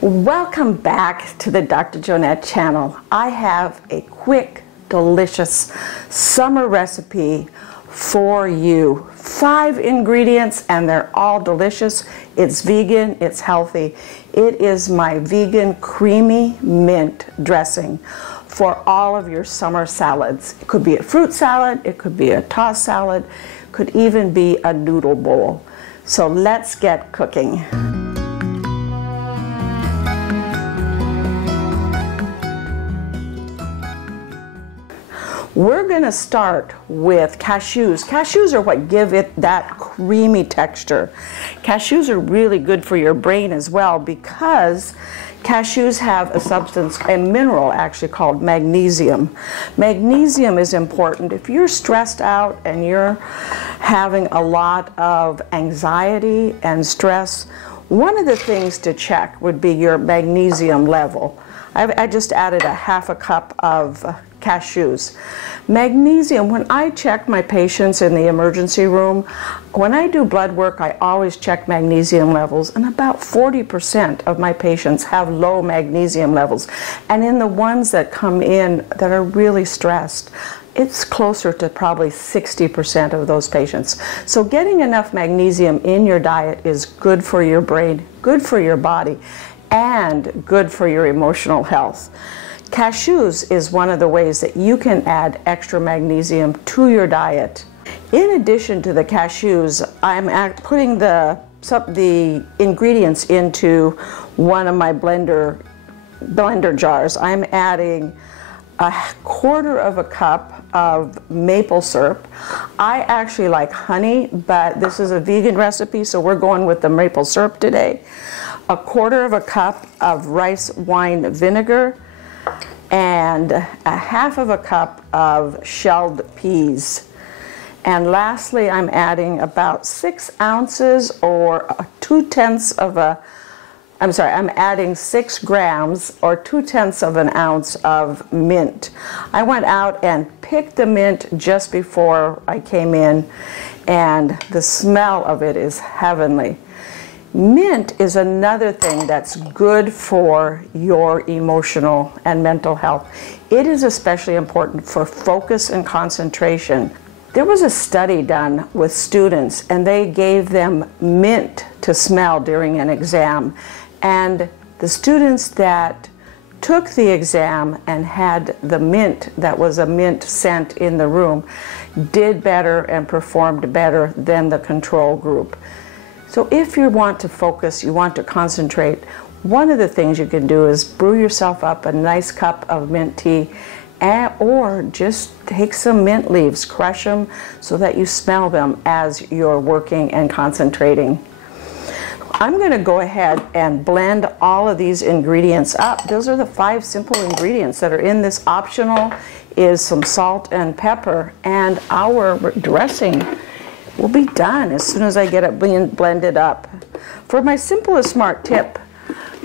Welcome back to the Dr. Jonette channel. I have a quick, delicious summer recipe for you. 5 ingredients and they're all delicious. It's vegan, it's healthy. It is my vegan creamy mint dressing for all of your summer salads. It could be a fruit salad, it could be a tossed salad, could even be a noodle bowl. So let's get cooking. We're going to start with cashews. Cashews are what give it that creamy texture. Cashews are really good for your brain as well because cashews have a substance, a mineral actually called magnesium. Magnesium is important if you're stressed out and you're having a lot of anxiety and stress. One of the things to check would be your magnesium level. I just added a half a cup of cashews. Magnesium, when I check my patients in the emergency room, when I do blood work, I always check magnesium levels, and about 40% of my patients have low magnesium levels. And in the ones that come in that are really stressed, it's closer to probably 60% of those patients. So getting enough magnesium in your diet is good for your brain, good for your body, and good for your emotional health. Cashews is one of the ways that you can add extra magnesium to your diet. In addition to the cashews, I'm putting the ingredients into one of my blender jars. I'm adding a quarter of a cup of maple syrup. I actually like honey, but this is a vegan recipe, so we're going with the maple syrup today. A quarter of a cup of rice wine vinegar, and a half of a cup of shelled peas. And lastly, I'm adding about 6 ounces or I'm adding 6 grams or 2/10 of an ounce of mint. I went out and picked the mint just before I came in, and the smell of it is heavenly. Mint is another thing that's good for your emotional and mental health. It is especially important for focus and concentration. There was a study done with students, and they gave them mint to smell during an exam. And the students that took the exam and had the mint, that was a mint scent in the room, did better and performed better than the control group. So if you want to focus, you want to concentrate, one of the things you can do is brew yourself up a nice cup of mint tea, or just take some mint leaves, crush them so that you smell them as you're working and concentrating. I'm going to go ahead and blend all of these ingredients up. Those are the 5 simple ingredients that are in this. Optional is some salt and pepper, and our dressing will be done as soon as I get it blended up. For my simple and smart tip,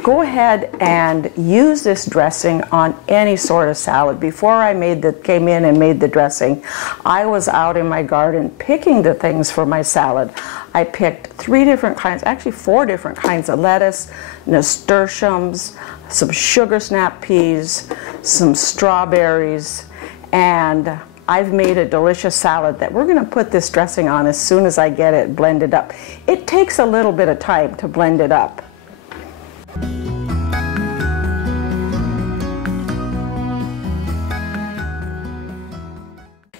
go ahead and use this dressing on any sort of salad. Before I came in and made the dressing, I was out in my garden picking the things for my salad. I picked 3 different kinds, actually 4 different kinds of lettuce, nasturtiums, some sugar snap peas, some strawberries, and I've made a delicious salad that we're going to put this dressing on as soon as I get it blended up. It takes a little bit of time to blend it up.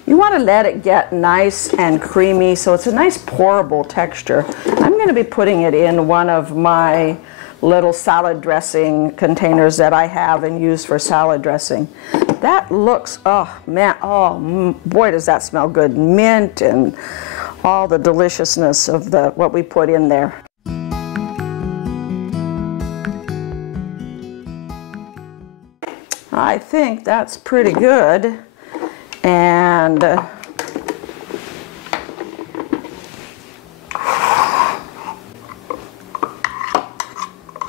You want to let it get nice and creamy so it's a nice pourable texture. I'm going to be putting it in one of my little salad dressing containers that I have and use for salad dressing. That looks, oh man, oh boy does that smell good. Mint and all the deliciousness of what we put in there. I think that's pretty good. And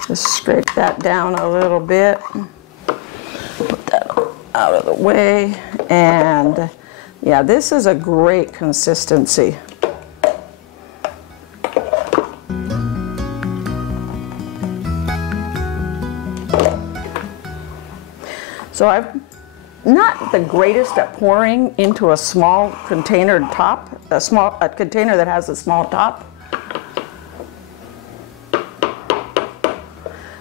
just scrape that down a little bit. Put that out of the way. And yeah, this is a great consistency. So I'm not the greatest at pouring into a small container top, a container that has a small top.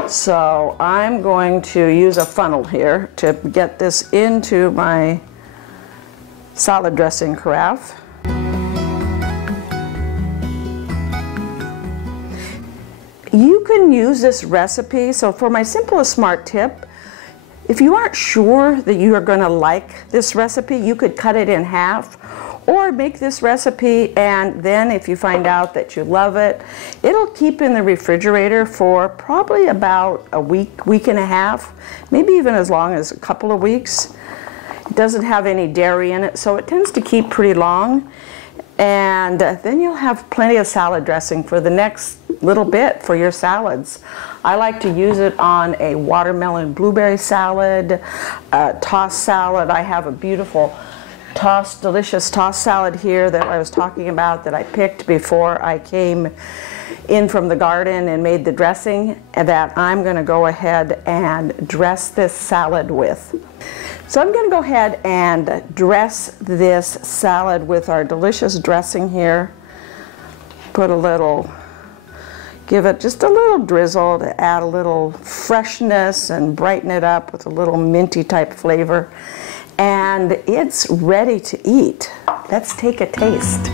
So I'm going to use a funnel here to get this into my salad dressing carafe. You can use this recipe. So for my Simple and Smart tip, if you aren't sure that you are going to like this recipe, you could cut it in half or make this recipe, and then if you find out that you love it, it'll keep in the refrigerator for probably about a week, week and a half, maybe even as long as a couple of weeks. It doesn't have any dairy in it, so it tends to keep pretty long. And then you'll have plenty of salad dressing for the next little bit for your salads. I like to use it on a watermelon blueberry salad, a tossed salad. I have a beautiful delicious tossed salad here that I was talking about that I picked before I came in from the garden and made the dressing, that I'm going to go ahead and dress this salad with. So I'm going to go ahead and dress this salad with our delicious dressing here. Put a little, give it just a little drizzle to add a little freshness and brighten it up with a little minty type flavor. And it's ready to eat. Let's take a taste.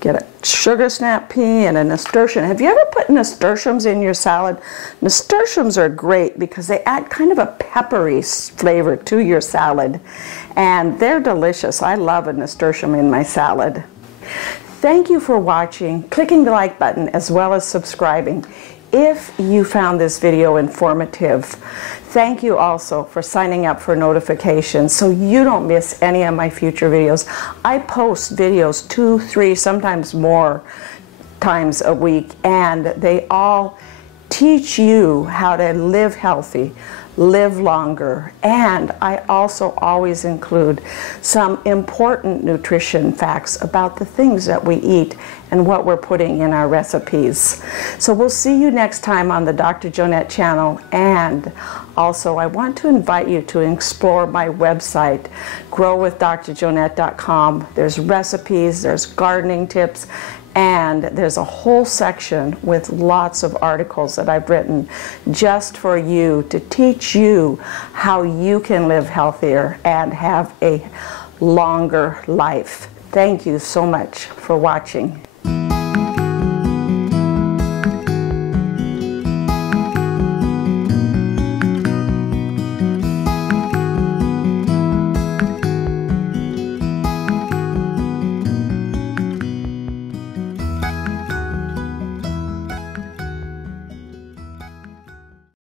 Get a sugar snap pea and a nasturtium. Have you ever put nasturtiums in your salad? Nasturtiums are great because they add kind of a peppery flavor to your salad, and they're delicious. I love a nasturtium in my salad. Thank you for watching, clicking the like button, as well as subscribing. If you found this video informative, thank you also for signing up for notifications so you don't miss any of my future videos. I post videos 2, 3, sometimes more times a week, and they all teach you how to live healthy, live longer, and I also always include some important nutrition facts about the things that we eat and what we're putting in our recipes. So we'll see you next time on the Dr. Jonette channel, and also I want to invite you to explore my website, growwithdrjonette.com. There's recipes, there's gardening tips, and there's a whole section with lots of articles that I've written just for you to teach you how you can live healthier and have a longer life. Thank you so much for watching.